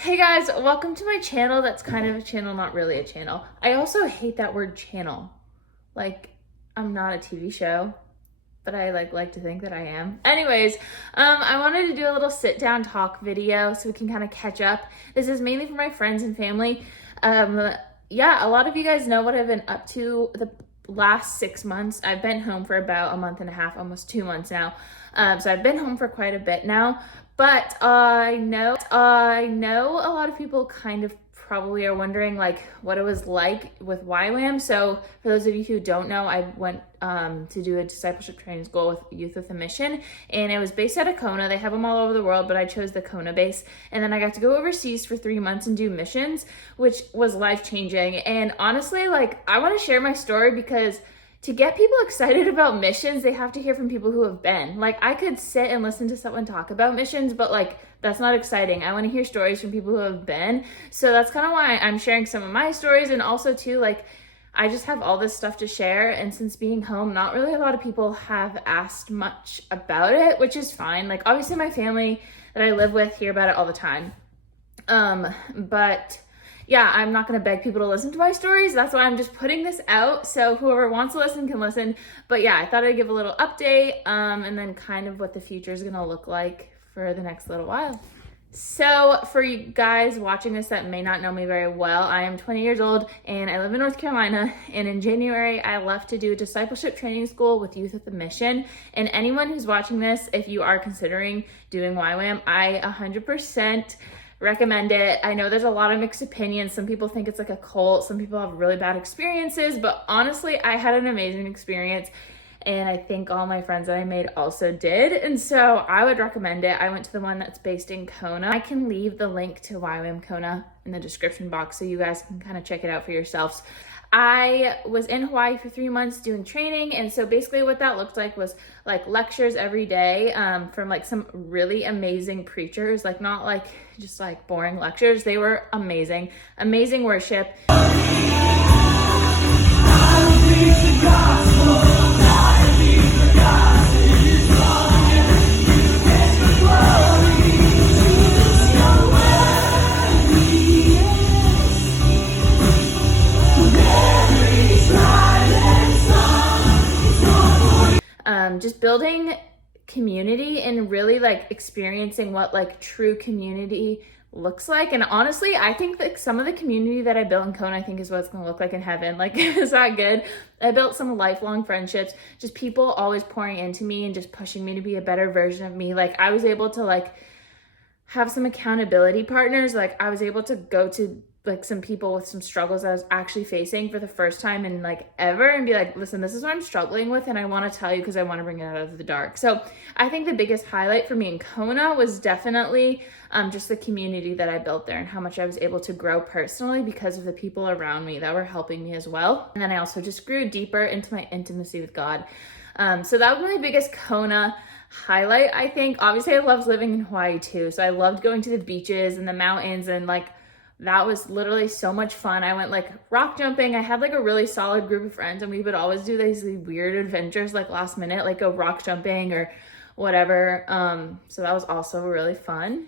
Hey guys, welcome to my channel. That's kind of a channel, not really a channel. I also hate that word channel. Like, I'm not a TV show, but I like to think that I am. Anyways, I wanted to do a little sit down talk video so we can kind of catch up. This is mainly for my friends and family. Yeah, a lot of you guys know what I've been up to the last 6 months. I've been home for about a month and a half, almost 2 months now. So I've been home for quite a bit now. But I know a lot of people kind of probably are wondering like what it was like with YWAM. So for those of you who don't know, I went to do a discipleship training school with Youth with a Mission, and it was based out of KONA. They have them all over the world, but I chose the KONA base. And then I got to go overseas for 3 months and do missions, which was life-changing. And honestly, like, I want to share my story because to get people excited about missions, they have to hear from people who have been. Like, I could sit and listen to someone talk about missions, but like, that's not exciting. I want to hear stories from people who have been. So that's kind of why I'm sharing some of my stories. And also too, like, I just have all this stuff to share. And since being home, not really a lot of people have asked much about it, which is fine. Like, obviously my family that I live with hear about it all the time. But yeah, I'm not going to beg people to listen to my stories. That's why I'm just putting this out. So whoever wants to listen can listen. But yeah, I thought I'd give a little update and then kind of what the future is going to look like for the next little while. So for you guys watching this that may not know me very well, I am 20 years old and I live in North Carolina. And in January, I left to do a discipleship training school with Youth with a Mission. And anyone who's watching this, if you are considering doing YWAM, I 100% recommend it. I know there's a lot of mixed opinions. Some people think it's like a cult. Some people have really bad experiences, but honestly, I had an amazing experience. And I think all my friends that I made also did. And so I would recommend it. I went to the one that's based in KONA. I can leave the link to YWAM KONA in the description box so you guys can kind of check it out for yourselves. I was in Hawaii for 3 months doing training. And so basically what that looked like was like lectures every day from like some really amazing preachers, like not like just like boring lectures. They were amazing, amazing worship. Just building community and really like experiencing what like true community looks like. And honestly, I think that some of the community that I built in KONA, I think is what it's gonna look like in heaven. Like, is that good? I built some lifelong friendships, just people always pouring into me and just pushing me to be a better version of me. Like, I was able to like have some accountability partners. Like, I was able to go to like some people with some struggles I was actually facing for the first time in like ever and be like, listen, this is what I'm struggling with and I want to tell you because I want to bring it out of the dark. So I think the biggest highlight for me in KONA was definitely just the community that I built there and how much I was able to grow personally because of the people around me that were helping me as well. And then I also just grew deeper into my intimacy with God. So that was my biggest KONA highlight, I think. Obviously I loved living in Hawaii too. So I loved going to the beaches and the mountains, and like that was literally so much fun. I went like rock jumping. I had like a really solid group of friends and we would always do these weird adventures like last minute, like go rock jumping or whatever. So that was also really fun.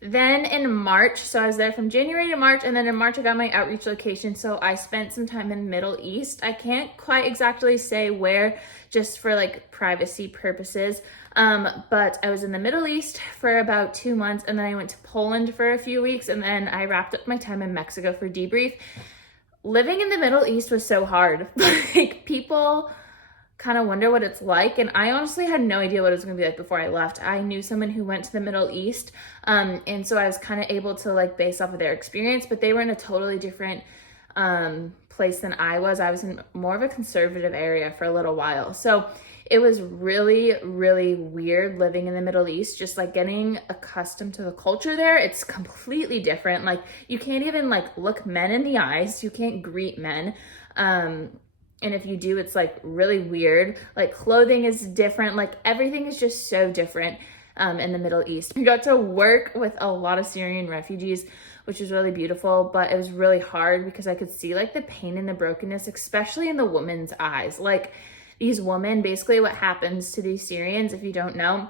Then in March, so I was there from January to March, and then in March I got my outreach location. So I spent some time in Middle East. I can't quite exactly say where, just for like privacy purposes. But I was in the Middle East for about 2 months, and then I went to Poland for a few weeks, and then I wrapped up my time in Mexico for debrief. Living in the Middle East was so hard. Like, people kind of wonder what it's like, and I honestly had no idea what it was going to be like before I left. I knew someone who went to the Middle East, and so I was kind of able to like base off of their experience, but they were in a totally different place than I was. I was in more of a conservative area for a little while, so it was really, really weird living in the Middle East, just like getting accustomed to the culture there. It's completely different. Like, you can't even like look men in the eyes. You can't greet men. And if you do, it's like really weird. Like, clothing is different. Like, everything is just so different in the Middle East. We got to work with a lot of Syrian refugees, which was really beautiful, but it was really hard because I could see like the pain and the brokenness, especially in the woman's eyes. Like, these women, basically what happens to these Syrians, if you don't know,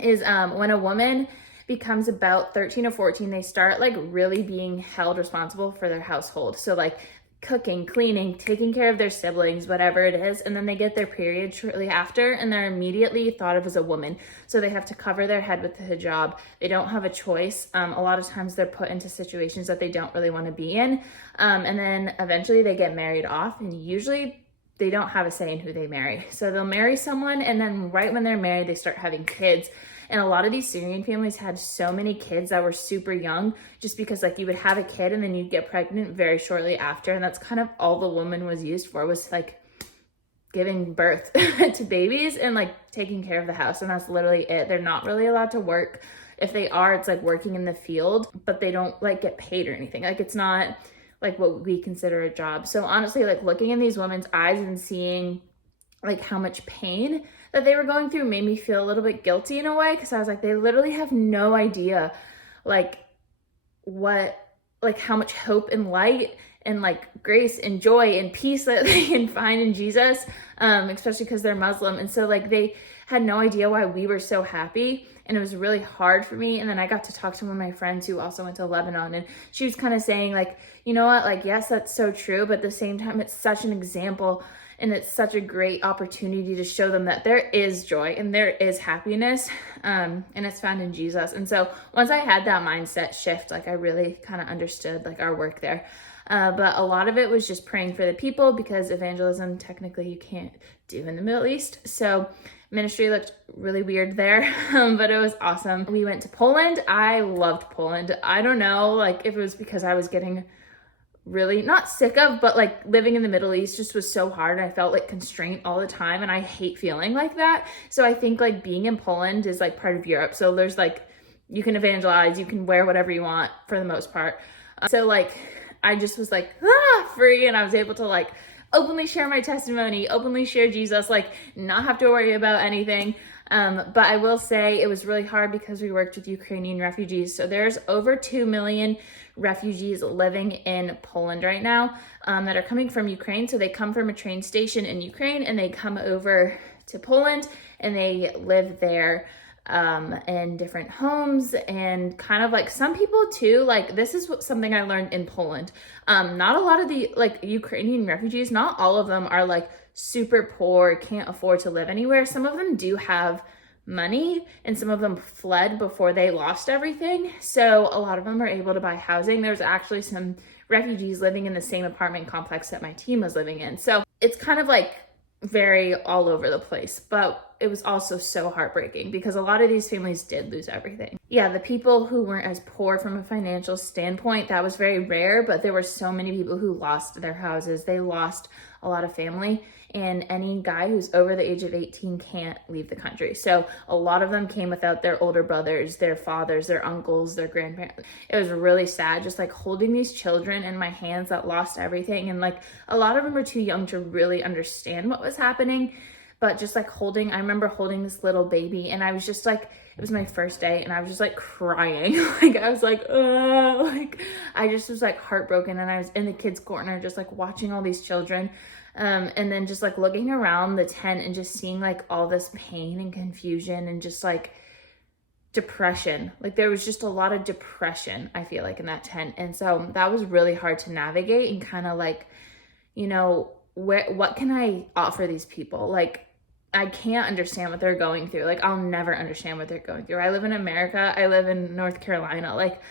is when a woman becomes about 13 or 14, they start like really being held responsible for their household. So like cooking, cleaning, taking care of their siblings, whatever it is. And then they get their period shortly after and they're immediately thought of as a woman. So they have to cover their head with the hijab. They don't have a choice. A lot of times they're put into situations that they don't really want to be in. And then eventually they get married off, and usually they don't have a say in who they marry. So they'll marry someone, and then right when they're married, they start having kids. And a lot of these Syrian families had so many kids that were super young, just because like you would have a kid and then you'd get pregnant very shortly after. And that's kind of all the woman was used for, was like giving birth to babies and like taking care of the house. And that's literally it. They're not really allowed to work. If they are, it's like working in the field, but they don't like get paid or anything. Like it's not like what we consider a job. So honestly, like looking in these women's eyes and seeing like how much pain that they were going through made me feel a little bit guilty in a way, because I was like, they literally have no idea like how much hope and light and like grace and joy and peace that they can find in Jesus, especially because they're Muslim. And so like they had no idea why we were so happy, and it was really hard for me. And then I got to talk to one of my friends who also went to Lebanon, and she was kind of saying like, you know what, like yes, that's so true, but at the same time it's such an example and it's such a great opportunity to show them that there is joy and there is happiness, and it's found in Jesus. And so once I had that mindset shift, like I really kind of understood like our work there. But a lot of it was just praying for the people, because evangelism technically you can't do in the Middle East. So ministry looked really weird there, but it was awesome. We went to Poland. I loved Poland. I don't know, like if it was because I was getting really not sick of, but like living in the Middle East just was so hard. I felt like constraint all the time, and I hate feeling like that. So I think like being in Poland is like part of Europe. So there's like, you can evangelize, you can wear whatever you want for the most part. So like, I just was like, free. And I was able to like openly share my testimony, openly share Jesus, like not have to worry about anything. But I will say it was really hard because we worked with Ukrainian refugees. So there's over 2 million refugees living in Poland right now, that are coming from Ukraine. So they come from a train station in Ukraine and they come over to Poland and they live there in different homes, and kind of like some people too, like this is something I learned in Poland. Not a lot of the like Ukrainian refugees, not all of them are like super poor, can't afford to live anywhere. Some of them do have money, and some of them fled before they lost everything. So a lot of them are able to buy housing. There's actually some refugees living in the same apartment complex that my team was living in. So it's kind of like very all over the place, but it was also so heartbreaking because a lot of these families did lose everything. Yeah, the people who weren't as poor from a financial standpoint, that was very rare, but there were so many people who lost their houses. They lost a lot of family, and any guy who's over the age of 18 can't leave the country. So a lot of them came without their older brothers, their fathers, their uncles, their grandparents. It was really sad just like holding these children in my hands that lost everything. And like a lot of them were too young to really understand what was happening. But just like holding, I remember holding this little baby, and I was just like, it was my first day, and I was just like crying. Like I was like, oh, like I just was like heartbroken, and I was in the kids' corner just like watching all these children. And then just like looking around the tent and just seeing like all this pain and confusion and just like depression. Like there was just a lot of depression, I feel like, in that tent. And so that was really hard to navigate and kind of like, you know, what can I offer these people? Like, I can't understand what they're going through. Like, I'll never understand what they're going through. I live in America. I live in North Carolina. Like,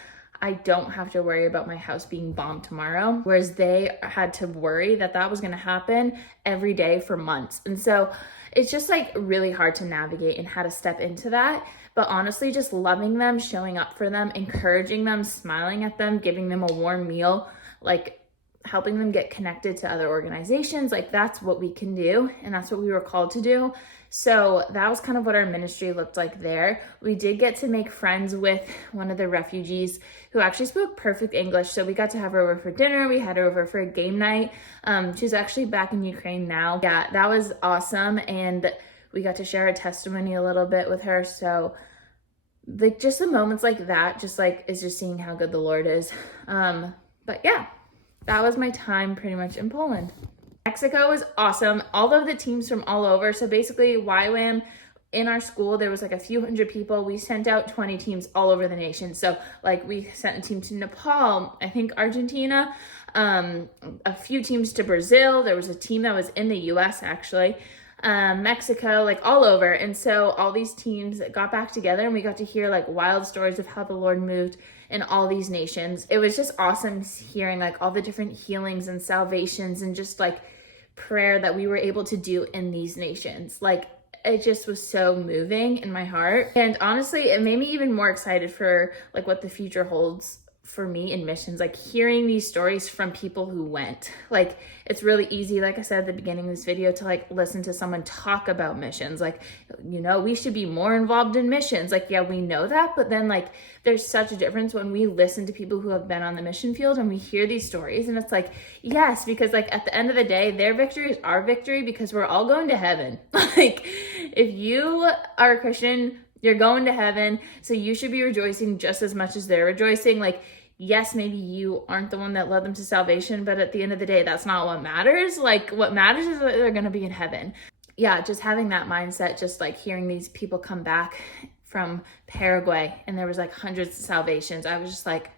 I don't have to worry about my house being bombed tomorrow, whereas they had to worry that that was going to happen every day for months. And so it's just like really hard to navigate and how to step into that. But honestly, just loving them, showing up for them, encouraging them, smiling at them, giving them a warm meal, like helping them get connected to other organizations, like that's what we can do, and that's what we were called to do. So that was kind of what our ministry looked like there. We did get to make friends with one of the refugees who actually spoke perfect English. So we got to have her over for dinner. We had her over for a game night. She's actually back in Ukraine now. Yeah, that was awesome. And we got to share her testimony a little bit with her. So like just the moments like that, just like is just seeing how good the Lord is. But yeah, that was my time pretty much in Poland. Mexico was awesome. All of the teams from all over. So basically YWAM in our school, there was like a few hundred people. We sent out 20 teams all over the nation. So like we sent a team to Nepal, I think Argentina, a few teams to Brazil. There was a team that was in the US actually, Mexico, like all over. And so all these teams got back together and we got to hear like wild stories of how the Lord moved in all these nations. It was just awesome hearing like all the different healings and salvations and just like prayer that we were able to do in these nations. Like it just was so moving in my heart. And honestly, it made me even more excited for like what the future holds for me in missions, like hearing these stories from people who went. Like it's really easy, like I said at the beginning of this video, to like listen to someone talk about missions, like, you know, we should be more involved in missions. Like, yeah, we know that, but then like there's such a difference when we listen to people who have been on the mission field and we hear these stories, and it's like, yes, because like at the end of the day, their victory is our victory because we're all going to heaven. Like if you are a Christian, you're going to heaven, so you should be rejoicing just as much as they're rejoicing. Like, yes, maybe you aren't the one that led them to salvation, but at the end of the day, that's not what matters. Like what matters is that they're going to be in heaven. Yeah, just having that mindset, just like hearing these people come back from Paraguay and there was like hundreds of salvations. I was just like,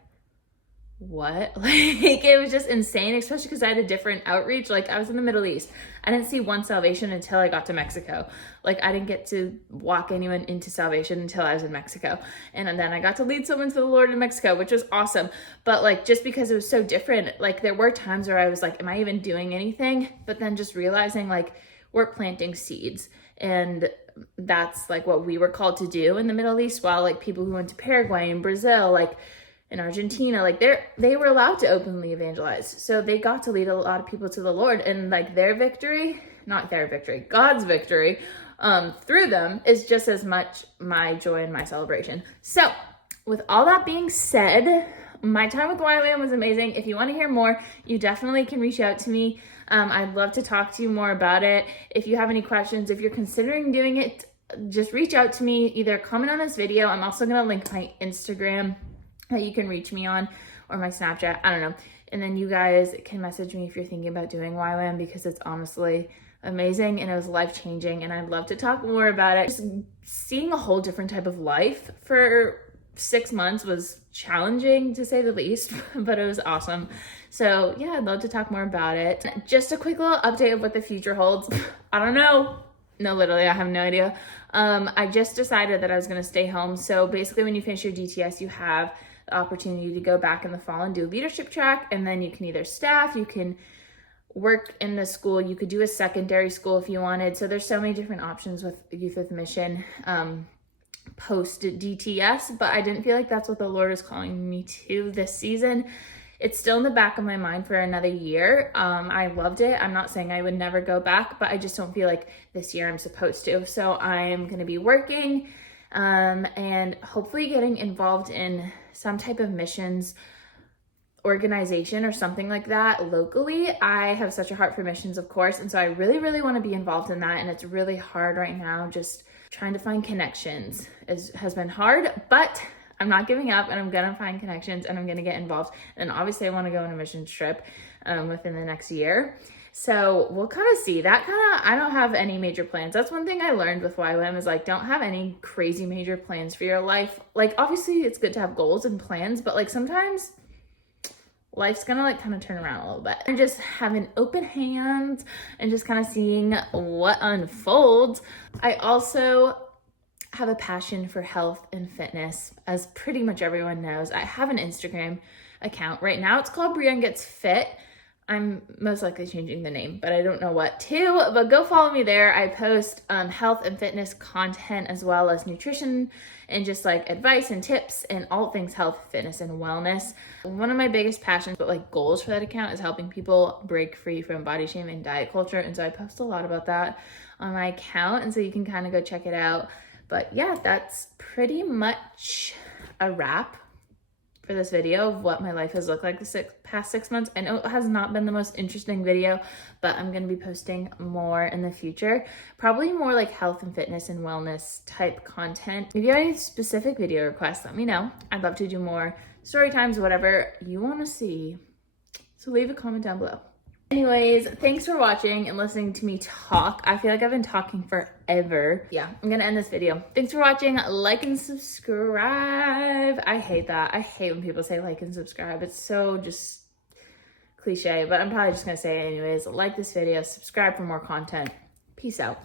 what? Like it was just insane, especially because I had a different outreach. Like I was in the Middle East. I didn't see one salvation until I got to Mexico. Like I didn't get to walk anyone into salvation until I was in Mexico. And then I got to lead someone to the Lord in Mexico, which was awesome. But like, just because it was so different, like there were times where I was like, am I even doing anything? But then just realizing like we're planting seeds, and that's like what we were called to do in the Middle East, while like people who went to Paraguay and Brazil, like in Argentina, like they were allowed to openly evangelize. So they got to lead a lot of people to the Lord, and like their victory, not their victory, God's victory through them is just as much my joy and my celebration. So with all that being said, my time with YWAM was amazing. If you want to hear more, you definitely can reach out to me. I'd love to talk to you more about it. If you have any questions, if you're considering doing it, just reach out to me, either comment on this video. I'm also going to link my Instagram that you can reach me on, or my Snapchat, I don't know. And then you guys can message me if you're thinking about doing YWAM, because it's honestly amazing and it was life-changing, and I'd love to talk more about it. Just seeing a whole different type of life for 6 months was challenging to say the least, but it was awesome. So yeah, I'd love to talk more about it. Just a quick little update of what the future holds. I don't know. No, literally, I have no idea. I just decided that I was gonna stay home. So basically when you finish your DTS, you have the opportunity to go back in the fall and do a leadership track, and then you can either staff, you can work in the school, you could do a secondary school if you wanted. So there's so many different options with Youth with Mission post DTS, but I didn't feel like that's what the Lord is calling me to this season. It's still in the back of my mind for another year. I loved it. I'm not saying I would never go back, but I just don't feel like this year I'm supposed to. So I'm going to be working and hopefully getting involved in some type of missions organization or something like that locally. I have such a heart for missions, of course, and so I really, really want to be involved in that, and it's really hard right now. Just trying to find connections has been hard, but I'm not giving up, and I'm gonna find connections, and I'm gonna get involved. And obviously I want to go on a mission trip within the next year. So we'll kind of see. I don't have any major plans. That's one thing I learned with YWAM is like, don't have any crazy major plans for your life. Like obviously it's good to have goals and plans, but like sometimes life's gonna like kind of turn around a little bit. And just having open hands and just kind of seeing what unfolds. I also have a passion for health and fitness, as pretty much everyone knows. I have an Instagram account. Right now it's called Brienne Gets Fit. I'm most likely changing the name, but I don't know what to. But go follow me there. I post health and fitness content, as well as nutrition and just like advice and tips and all things health, fitness, and wellness. One of my biggest passions, but like goals for that account, is helping people break free from body shame and diet culture. And so I post a lot about that on my account, and so you can kind of go check it out. But yeah, that's pretty much a wrap for this video of what my life has looked like the past 6 months. I know it has not been the most interesting video, but I'm going to be posting more in the future. Probably more like health and fitness and wellness type content. If you have any specific video requests, let me know. I'd love to do more story times, whatever you want to see. So leave a comment down below. Anyways, thanks for watching and listening to me talk. I feel like I've been talking forever. Yeah, I'm gonna end this video. Thanks for watching. Like and subscribe. I hate that. I hate when people say like and subscribe. It's so just cliche, but I'm probably just gonna say it anyways. Like this video, subscribe for more content. Peace out.